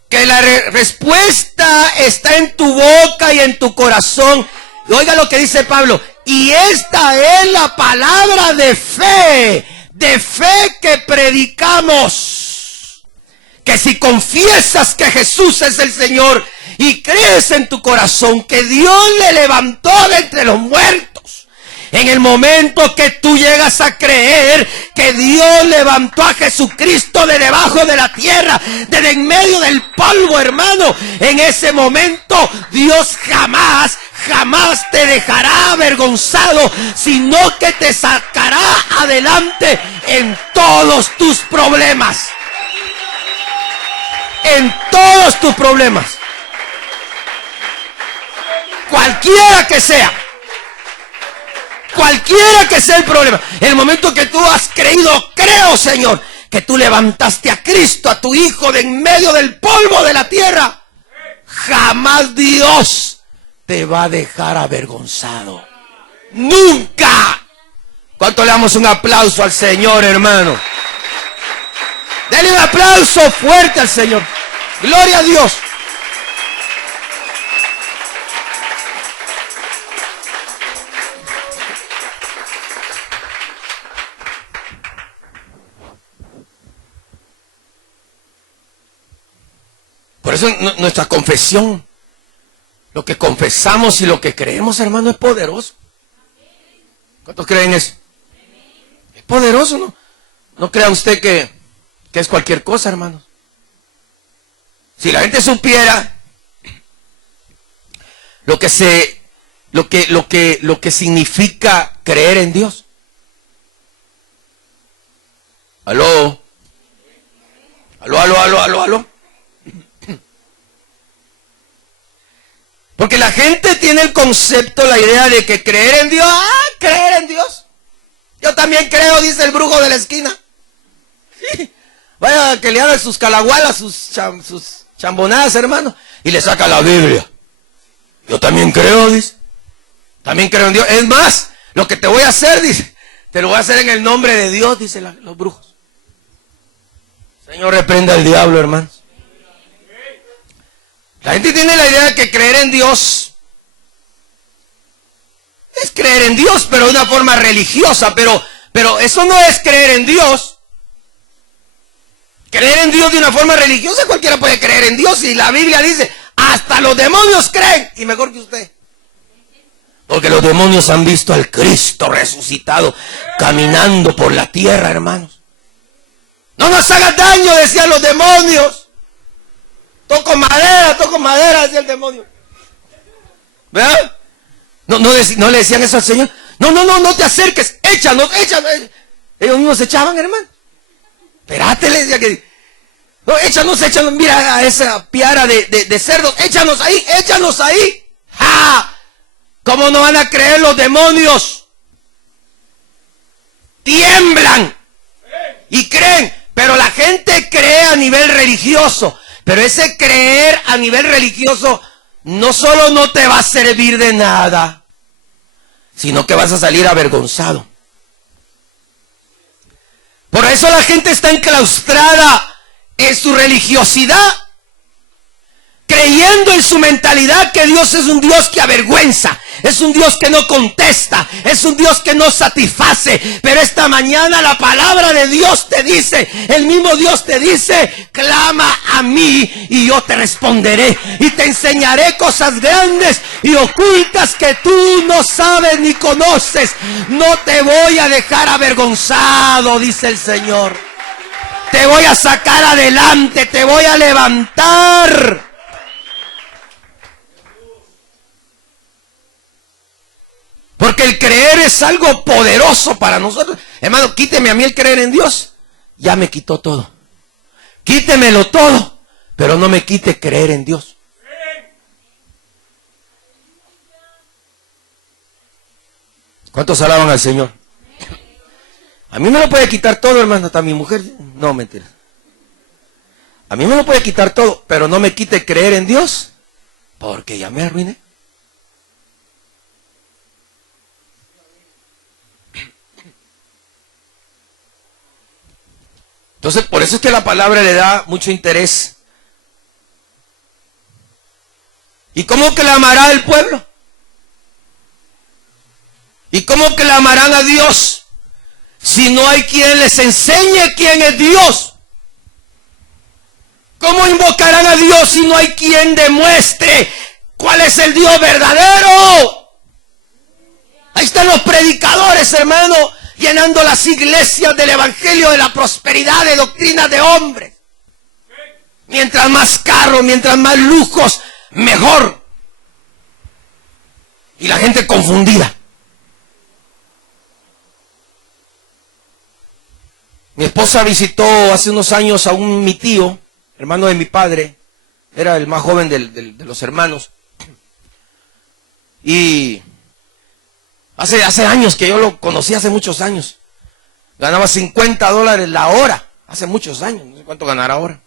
que la respuesta está en tu boca y en tu corazón. Oiga lo que dice Pablo: y esta es la palabra de fe que predicamos. Que si confiesas que Jesús es el Señor y crees en tu corazón que Dios le levantó de entre los muertos, en el momento que tú llegas a creer que Dios levantó a Jesucristo de debajo de la tierra, de en medio del polvo, hermano, en ese momento Dios jamás te dejará avergonzado, sino que te sacará adelante en todos tus problemas. En todos tus problemas. Cualquiera que sea el problema. En el momento que tú has creído, creo, Señor, que tú levantaste a Cristo, a tu Hijo, de en medio del polvo de la tierra, jamás Dios te va a dejar avergonzado. Nunca. ¿Cuánto le damos un aplauso al Señor, hermano? Dele un aplauso fuerte al Señor. Gloria a Dios. Por eso nuestra confesión, lo que confesamos y lo que creemos, hermano, es poderoso. ¿Cuántos creen eso? Es poderoso, ¿no? No crea usted que es cualquier cosa, hermano. Si la gente supiera lo que significa creer en Dios. Aló. Aló. Porque la gente tiene el concepto, la idea de que creer en Dios, creer en Dios. Yo también creo, dice el brujo de la esquina. Sí. Vaya que le haga sus calagualas, sus chambonadas, hermano, y le saca la Biblia. Yo también creo, dice. También creo en Dios. Es más, lo que te voy a hacer, dice, te lo voy a hacer en el nombre de Dios, dice los brujos. Señor, reprenda al diablo, hermanos. La gente tiene la idea de que creer en Dios es creer en Dios, pero de una forma religiosa, pero eso no es creer en Dios. Creer en Dios de una forma religiosa, cualquiera puede creer en Dios, y la Biblia dice, hasta los demonios creen, y mejor que usted. Porque los demonios han visto al Cristo resucitado caminando por la tierra, hermanos. No nos hagas daño, decían los demonios. Toco madera, decía el demonio. ¿Verdad? No le decían eso al Señor. No te acerques, échanos. Ellos mismos se echaban, hermano. Espérate, le decía que... No, échanos, mira a esa piara de cerdos, échanos ahí. ¡Ja! ¿Cómo no van a creer los demonios? Tiemblan y creen, pero la gente cree a nivel religioso. Pero ese creer a nivel religioso no solo no te va a servir de nada, sino que vas a salir avergonzado. Por eso la gente está enclaustrada en su religiosidad, creyendo en su mentalidad que Dios es un Dios que avergüenza, es un Dios que no contesta, es un Dios que no satisface. Pero esta mañana la palabra de Dios te dice, el mismo Dios te dice, clama a mí y yo te responderé y te enseñaré cosas grandes y ocultas que tú no sabes ni conoces. No te voy a dejar avergonzado, dice el Señor. Te voy a sacar adelante, te voy a levantar. Porque el creer es algo poderoso para nosotros. Hermano, quíteme a mí el creer en Dios. Ya me quitó todo. Quítemelo todo, pero no me quite creer en Dios. ¿Cuántos alaban al Señor? A mí me lo puede quitar todo, hermano. Hasta mi mujer. No, mentira. A mí me lo puede quitar todo, pero no me quite creer en Dios, porque ya me arruiné. Entonces, por eso es que la palabra le da mucho interés. ¿Y cómo clamará el pueblo? ¿Y cómo clamarán a Dios si no hay quien les enseñe quién es Dios? ¿Cómo invocarán a Dios si no hay quien demuestre cuál es el Dios verdadero? Ahí están los predicadores, hermano, llenando las iglesias del evangelio de la prosperidad, de doctrinas de hombres. Mientras más carros, mientras más lujos, mejor. Y la gente confundida. Mi esposa visitó hace unos años a mi tío, hermano de mi padre. Era el más joven de los hermanos. Y hace años que yo lo conocí, hace muchos años. Ganaba $50 la hora, hace muchos años, no sé cuánto ganará ahora.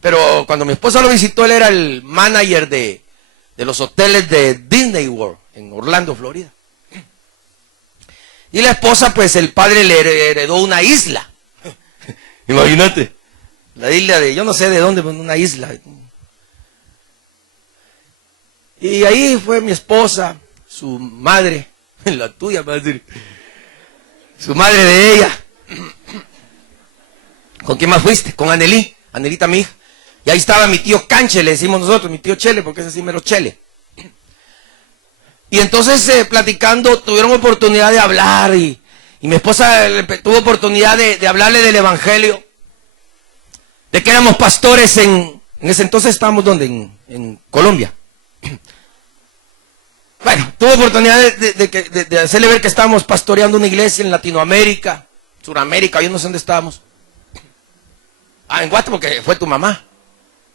Pero cuando mi esposa lo visitó, él era el manager de los hoteles de Disney World, en Orlando, Florida. Y la esposa, pues el padre le heredó una isla. Imagínate. La isla de, yo no sé de dónde, una isla. Y ahí fue mi esposa, su madre, la tuya, madre, su madre de ella. ¿Con quién más fuiste? Con Anelí, Anelita mi hija. Y ahí estaba mi tío Canche, le decimos nosotros, mi tío Chele, porque es así mero Chele. Y entonces platicando, tuvieron oportunidad de hablar y mi esposa tuvo oportunidad de hablarle del evangelio, de que éramos pastores en ese entonces estábamos ¿dónde? En Colombia. Bueno, tuvo oportunidad de hacerle ver que estábamos pastoreando una iglesia en Latinoamérica, Suramérica, yo no sé dónde estábamos. En Guate, porque fue tu mamá.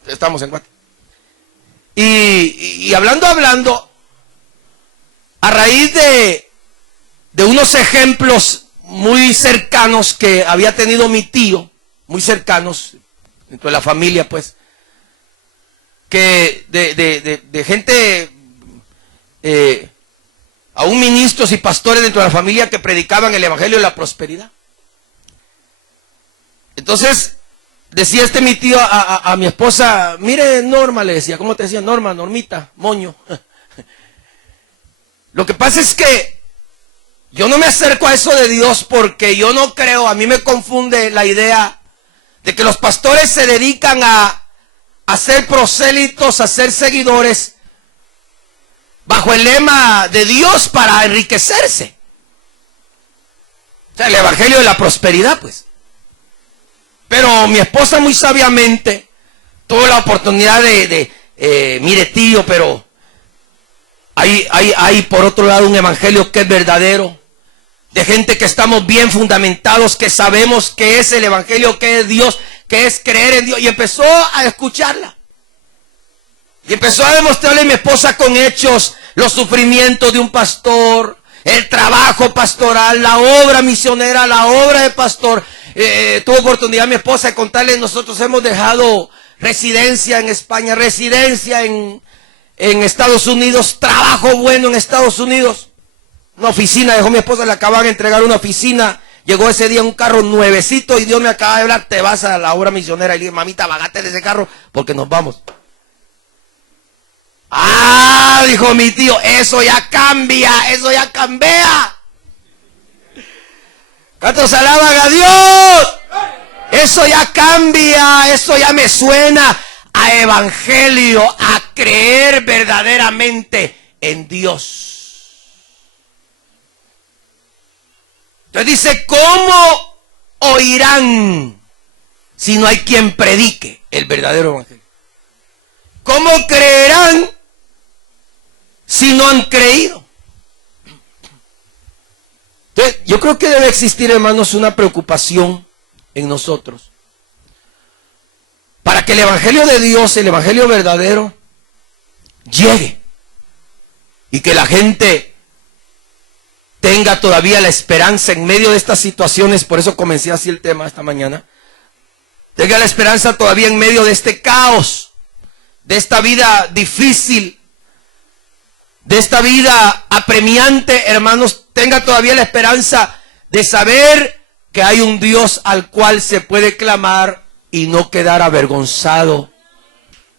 Estamos en Guate. Y hablando, a raíz de unos ejemplos muy cercanos que había tenido mi tío, muy cercanos, dentro de la familia, pues, que de gente, aún ministros y pastores dentro de la familia que predicaban el evangelio de la prosperidad. Entonces, decía mi tío a mi esposa, mire Norma, le decía, ¿cómo te decía? Norma, Normita, moño. Lo que pasa es que yo no me acerco a eso de Dios porque yo no creo, a mí me confunde la idea de que los pastores se dedican a ser prosélitos, a ser seguidores, bajo el lema de Dios para enriquecerse. O sea, el evangelio de la prosperidad, pues. Pero mi esposa muy sabiamente tuvo la oportunidad mire tío, pero hay por otro lado un evangelio que es verdadero, de gente que estamos bien fundamentados, que sabemos qué es el evangelio, qué es Dios, qué es creer en Dios. Y empezó a escucharla. Y empezó a demostrarle a mi esposa con hechos los sufrimientos de un pastor, el trabajo pastoral, la obra misionera, la obra de pastor. Tuvo oportunidad mi esposa de contarle, nosotros hemos dejado residencia en España, residencia en Estados Unidos, trabajo bueno en Estados Unidos. Una oficina, dejó mi esposa, le acaban de entregar una oficina. Llegó ese día un carro nuevecito y Dios me acaba de hablar, te vas a la obra misionera. Y le dije, mamita, bagate de ese carro porque nos vamos. Dijo mi tío, eso ya cambia, eso ya cambia. ¿Cuántos alaban a Dios? Eso ya cambia, eso ya me suena a evangelio, a creer verdaderamente en Dios. Entonces dice, ¿cómo oirán si no hay quien predique el verdadero evangelio? ¿Cómo creerán si no han creído? Entonces, yo creo que debe existir, hermanos, una preocupación en nosotros para que el evangelio de Dios, el evangelio verdadero, llegue y que la gente tenga todavía la esperanza en medio de estas situaciones. Por eso comencé así el tema esta mañana. Tenga la esperanza todavía en medio de este caos, de esta vida difícil, de esta vida apremiante, hermanos. Tenga todavía la esperanza de saber que hay un Dios al cual se puede clamar y no quedar avergonzado,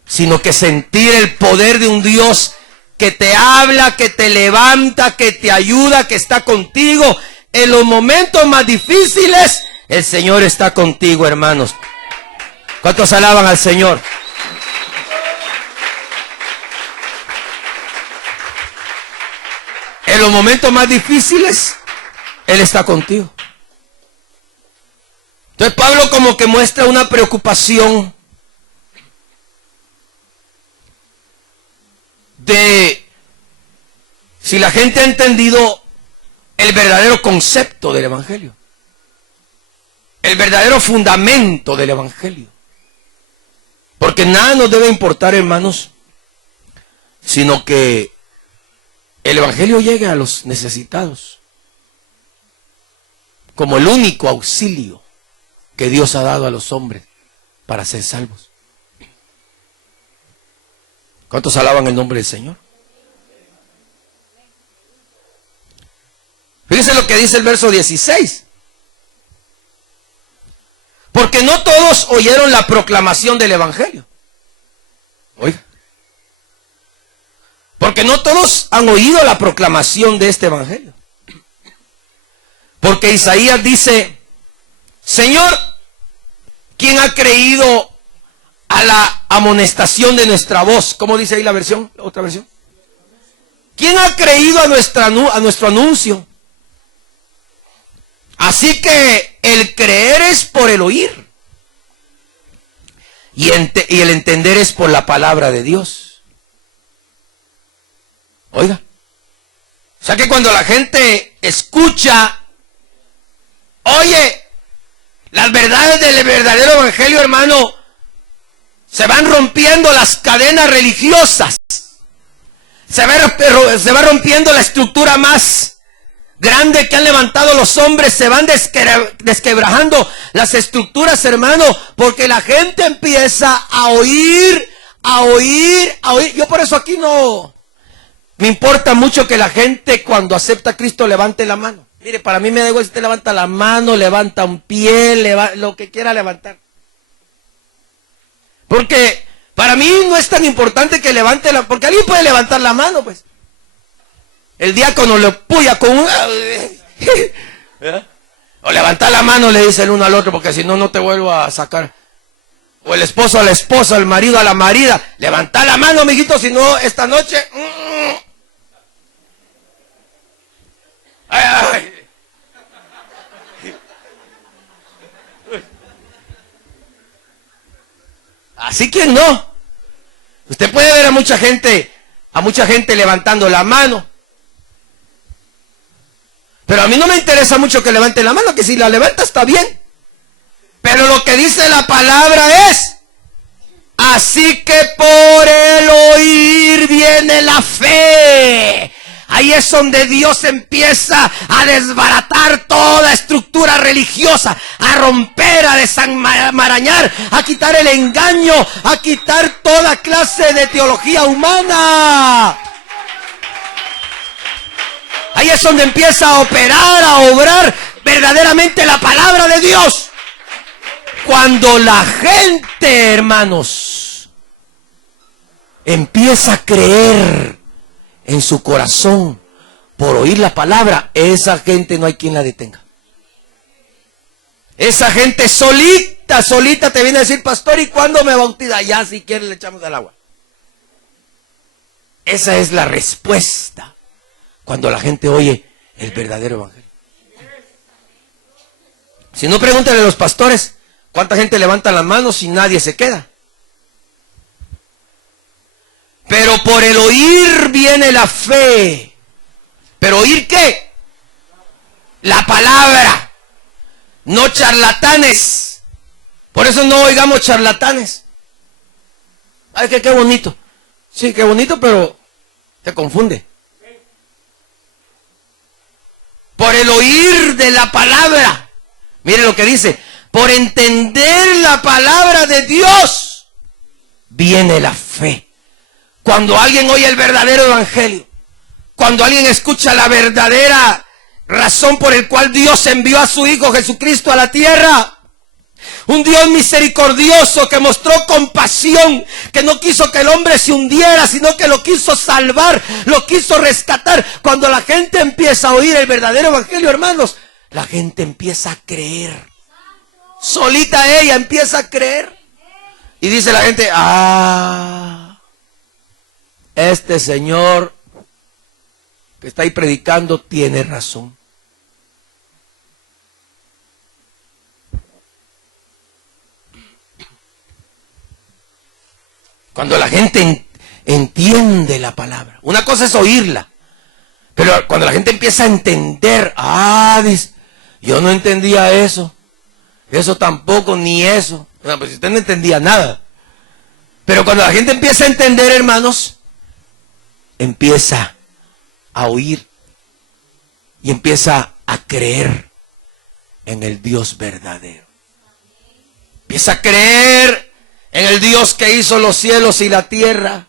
sino que sentir el poder de un Dios que te habla, que te levanta, que te ayuda, que está contigo. En los momentos más difíciles, el Señor está contigo, hermanos. ¿Cuántos alaban al Señor? En los momentos más difíciles, Él está contigo. Entonces Pablo como que muestra una preocupación de si la gente ha entendido el verdadero concepto del evangelio, el verdadero fundamento del evangelio. Porque nada nos debe importar, hermanos, sino que el evangelio llegue a los necesitados como el único auxilio que Dios ha dado a los hombres para ser salvos. ¿Cuántos alaban el nombre del Señor? Fíjense lo que dice el verso 16. Porque no todos oyeron la proclamación del Evangelio. Oiga. Porque no todos han oído la proclamación de este Evangelio. Porque Isaías dice, Señor, ¿quién ha creído a la amonestación de nuestra voz? ¿Cómo dice ahí la versión? Otra versión. ¿Quién ha creído a nuestro anuncio? Así que el creer es por el oír. Y el entender es por la palabra de Dios. Oiga. O sea que cuando la gente escucha, oye, las verdades del verdadero evangelio, hermano, se van rompiendo las cadenas religiosas. Se va rompiendo la estructura más grande que han levantado los hombres. Se van desquebrajando las estructuras, hermano, porque la gente empieza a oír. Yo por eso aquí no me importa mucho que la gente cuando acepta a Cristo levante la mano. Mire, para mí me da igual si usted levanta la mano, levanta un pie, lo que quiera levantar. Porque para mí no es tan importante que levante la... Porque alguien puede levantar la mano, pues. El diácono le puya con un... O levantar la mano, le dice el uno al otro, porque si no, no te vuelvo a sacar. O el esposo a la esposa, el marido a la marida. Levanta la mano, amiguito, si no, esta noche... Ay. Así que no. Usted puede ver a mucha gente levantando la mano. Pero a mí no me interesa mucho que levante la mano, que si la levanta está bien. Pero lo que dice la palabra es, así que por el oír viene la fe. Ahí es donde Dios empieza a desbaratar toda estructura religiosa, a romper, a desenmarañar, a quitar el engaño, a quitar toda clase de teología humana. Ahí es donde empieza a operar, a obrar verdaderamente la palabra de Dios. Cuando la gente, hermanos, empieza a creer en su corazón por oír la palabra, esa gente no hay quien la detenga. Esa gente solita te viene a decir, pastor, ¿y cuándo me bautiza? Ya, si quiere le echamos al agua. Esa es la respuesta cuando la gente oye el verdadero evangelio. Si no, pregúntale a los pastores cuánta gente levanta las manos y nadie se queda. Pero por el oír viene la fe. ¿Pero oír qué? La palabra. No charlatanes. Por eso no oigamos charlatanes. Ay, que qué bonito. Sí, qué bonito, pero te confunde. Por el oír de la palabra. Mire lo que dice. Por entender la palabra de Dios viene la fe. Cuando alguien oye el verdadero evangelio, cuando alguien escucha la verdadera razón por el cual Dios envió a su Hijo Jesucristo a la tierra, un Dios misericordioso que mostró compasión, que no quiso que el hombre se hundiera, sino que lo quiso salvar, lo quiso rescatar. Cuando la gente empieza a oír el verdadero evangelio, hermanos, la gente empieza a creer. Solita ella empieza a creer. Y dice la gente, este señor que está ahí predicando tiene razón. Cuando la gente entiende la palabra. Una cosa es oírla, pero cuando la gente empieza a entender, dice, yo no entendía eso, eso tampoco, ni eso. No, pues usted no entendía nada. Pero cuando la gente empieza a entender, hermanos, empieza a oír y empieza a creer en el Dios verdadero. Empieza a creer en el Dios que hizo los cielos y la tierra.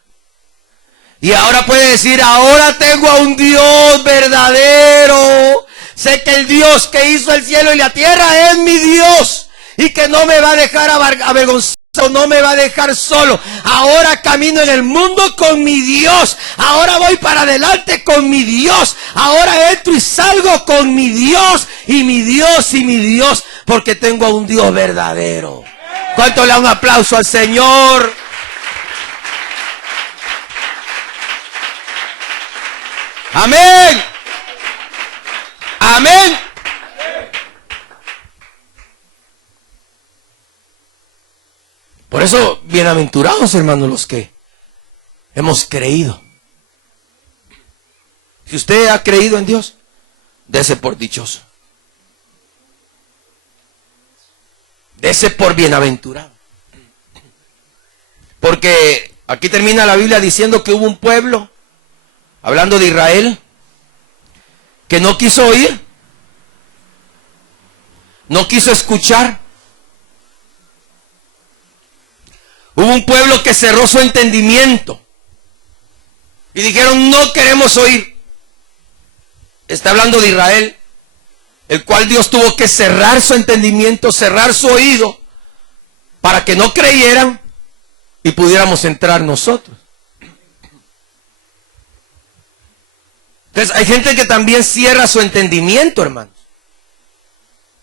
Y ahora puede decir, ahora tengo a un Dios verdadero. Sé que el Dios que hizo el cielo y la tierra es mi Dios. y que no me va a dejar avergonzado, no me va a dejar solo. Ahora camino en el mundo con mi Dios. Ahora voy para adelante con mi Dios. Ahora entro y salgo con mi Dios y mi Dios y mi Dios, porque tengo a un Dios verdadero. ¿Cuánto le da un aplauso al Señor? Amén. Amén. Por eso, bienaventurados, hermanos, los que hemos creído. Si usted ha creído en Dios, dese por dichoso. Dese por bienaventurado. Porque aquí termina la Biblia diciendo que hubo un pueblo, hablando de Israel, que no quiso oír, no quiso escuchar. Hubo un pueblo que cerró su entendimiento y dijeron: no queremos oír. Está hablando de Israel, el cual Dios tuvo que cerrar su entendimiento, cerrar su oído, para que no creyeran y pudiéramos entrar nosotros. Entonces hay gente que también cierra su entendimiento, hermanos.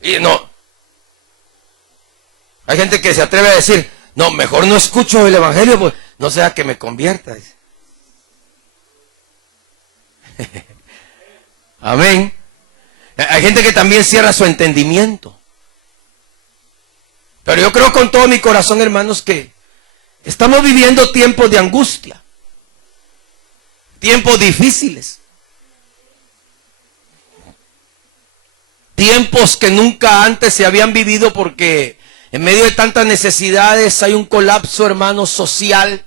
Y no. Hay gente que se atreve a decir: no, mejor no escucho el evangelio, pues no sea que me convierta. Amén. Hay gente que también cierra su entendimiento. Pero yo creo con todo mi corazón, hermanos, que estamos viviendo tiempos de angustia, tiempos difíciles, tiempos que nunca antes se habían vivido, porque en medio de tantas necesidades hay un colapso, hermano, social,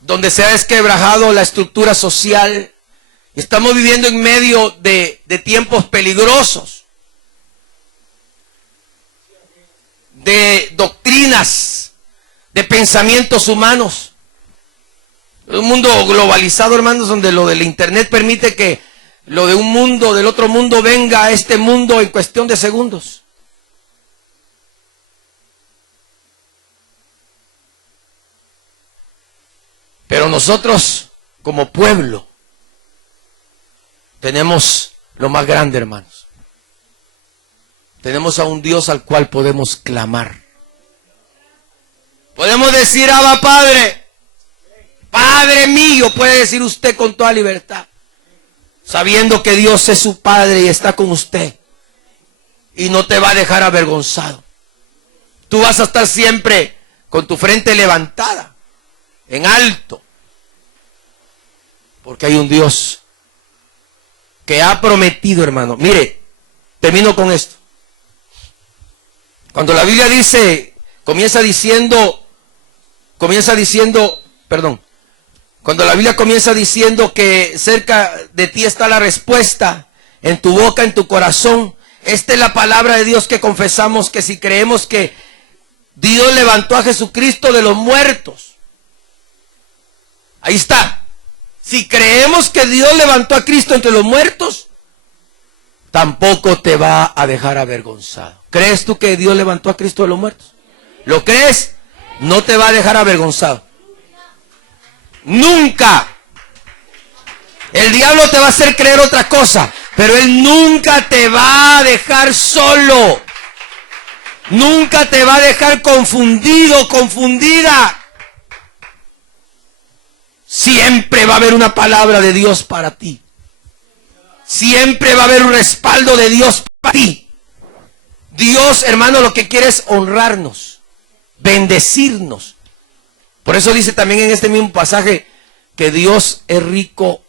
donde se ha desquebrajado la estructura social. Estamos viviendo en medio de tiempos peligrosos, de doctrinas, de pensamientos humanos. Un mundo globalizado, hermanos, donde lo del internet permite que lo de un mundo, del otro mundo, venga a este mundo en cuestión de segundos. Pero nosotros, como pueblo, tenemos lo más grande, hermanos. Tenemos a un Dios al cual podemos clamar. Podemos decir: Abba, Padre, Padre mío, puede decir usted con toda libertad, sabiendo que Dios es su Padre y está con usted y no te va a dejar avergonzado. Tú vas a estar siempre con tu frente levantada, en alto, porque hay un Dios que ha prometido, hermano. Mire, termino con esto. Cuando la Biblia dice, cuando la Biblia comienza diciendo que cerca de ti está la respuesta, en tu boca, en tu corazón, esta es la palabra de Dios que confesamos, que si creemos que Dios levantó a Jesucristo de los muertos, ahí está. Si creemos que Dios levantó a Cristo entre los muertos, tampoco te va a dejar avergonzado. ¿Crees tú que Dios levantó a Cristo de los muertos? ¿Lo crees? No te va a dejar avergonzado. Nunca. El diablo te va a hacer creer otra cosa, pero él nunca te va a dejar solo. Nunca te va a dejar confundido, confundida. Siempre va a haber una palabra de Dios para ti. Siempre va a haber un respaldo de Dios para ti. Dios, hermano, lo que quiere es honrarnos, bendecirnos. Por eso dice también en este mismo pasaje que Dios es rico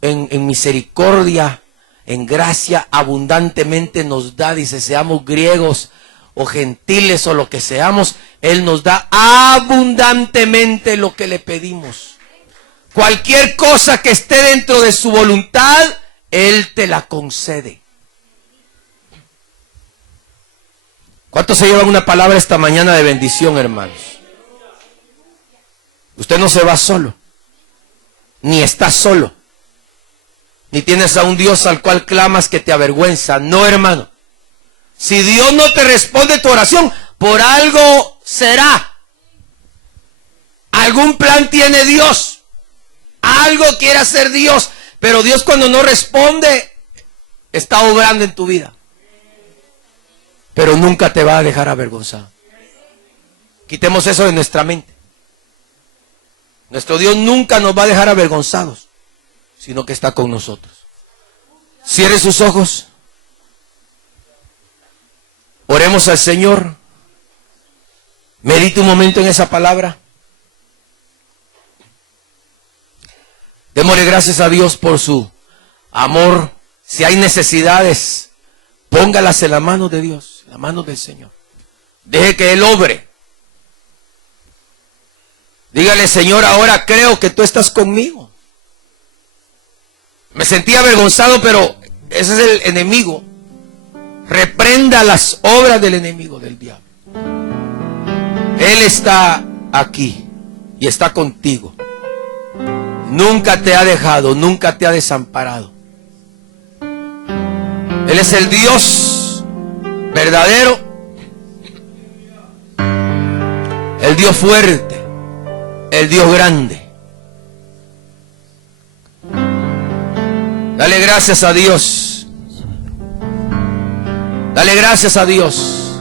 en misericordia, en gracia, abundantemente nos da. Dice, seamos griegos o gentiles o lo que seamos, Él nos da abundantemente lo que le pedimos. Cualquier cosa que esté dentro de su voluntad, Él te la concede. ¿Cuántos se llevan una palabra esta mañana de bendición, hermanos? Usted no se va solo, ni está solo, ni tienes a un Dios al cual clamas que te avergüenza. No, hermano. Si Dios no te responde tu oración, por algo será. Algún plan tiene Dios. Algo quiere hacer Dios. Pero Dios, cuando no responde, está obrando en tu vida. Pero nunca te va a dejar avergonzado. Quitemos eso de nuestra mente. Nuestro Dios nunca nos va a dejar avergonzados, sino que está con nosotros. Cierre sus ojos. Oremos al Señor. Medite un momento en esa palabra. Démosle gracias a Dios por su amor. Si hay necesidades, póngalas en la mano de Dios, en la mano del Señor. Deje que Él obre. Dígale: Señor, ahora creo que tú estás conmigo. Me sentí avergonzado, pero ese es el enemigo. Reprenda las obras del enemigo, del diablo. Él está aquí y está contigo. Nunca te ha dejado, nunca te ha desamparado. Él es el Dios verdadero, el Dios fuerte, el Dios grande. Dale gracias a Dios. Dale gracias a Dios.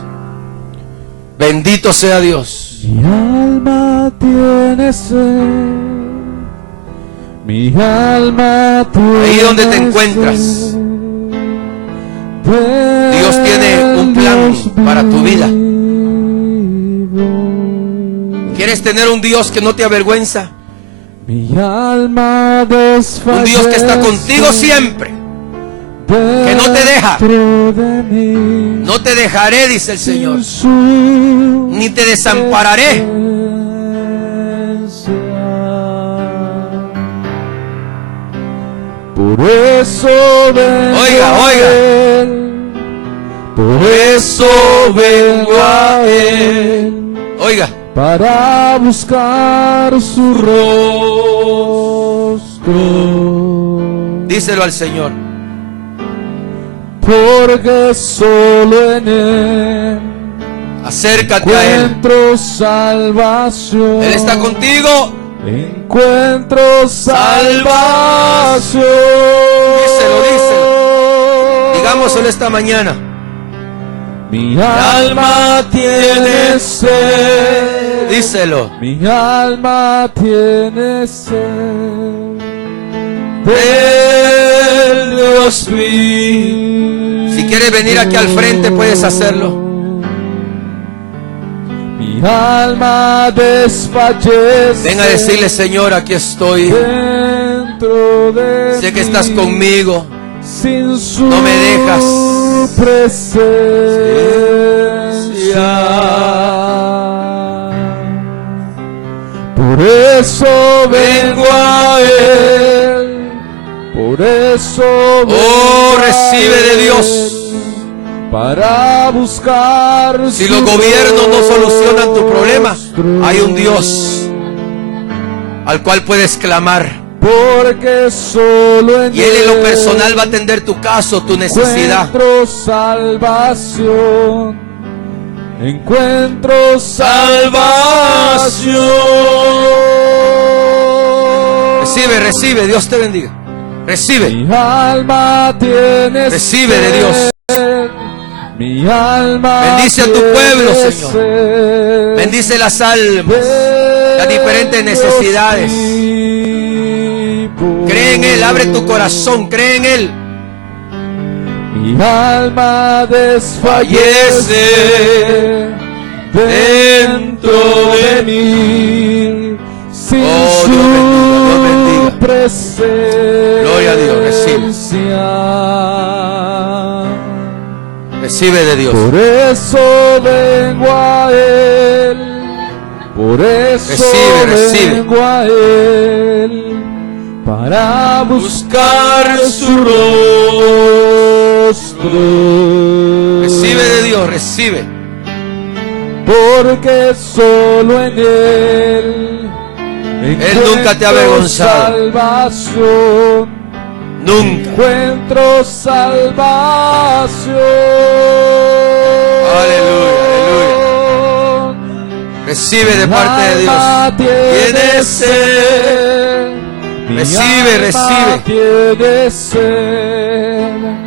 Bendito sea Dios. Mi alma tiene sed. Mi alma tiene Ahí donde te encuentras, Dios tiene un plan para tu vida. ¿Quieres tener un Dios que no te avergüenza? Mi alma desfallece, un Dios que está contigo siempre, que no te deja. No te dejaré, dice el Señor, ni te desampararé. Por eso vengo, oiga, por eso vengo a Él, oiga, para buscar su rostro. Díselo al Señor. Porque solo en Él acércate a Él. Encuentro salvación. Él está contigo. Encuentro salvación. Díselo. Digámoslo esta mañana. Mi alma tiene sed. Díselo. Mi alma tiene sed del Dios vivo. Si quieres venir aquí al frente, puedes hacerlo. Mi alma desfallece. Ven a decirle: Señor, aquí estoy. Dentro de sé que estás conmigo. Sin su no me dejas. Presencia. Por eso vengo a Él. Por eso recibe de Dios. Para buscar. Si los gobiernos no solucionan tu problema, hay un Dios al cual puedes clamar. Porque solo en y Él en lo personal va a atender tu caso, tu necesidad. Encuentro salvación. Encuentro salvación. Recibe, Dios te bendiga. Recibe. Mi alma tiene recibe de Dios. Mi alma bendice a tu pueblo, Señor. Bendice las almas, las diferentes necesidades. Cree en Él, abre tu corazón, cree en Él. Mi alma desfallece dentro de mí. Sin Dios bendiga. Presencia. Gloria a Dios, recibe. Recibe de Dios. Por eso vengo a Él. Por eso vengo a Él. Para buscar su rostro. Recibe de Dios, recibe. Porque solo en Él nunca te ha avergonzado. Salvación. Nunca. Encuentro salvación. Aleluya, aleluya. Recibe de parte de Dios. Tiene sed. Recibe, recibe. Tiene sed.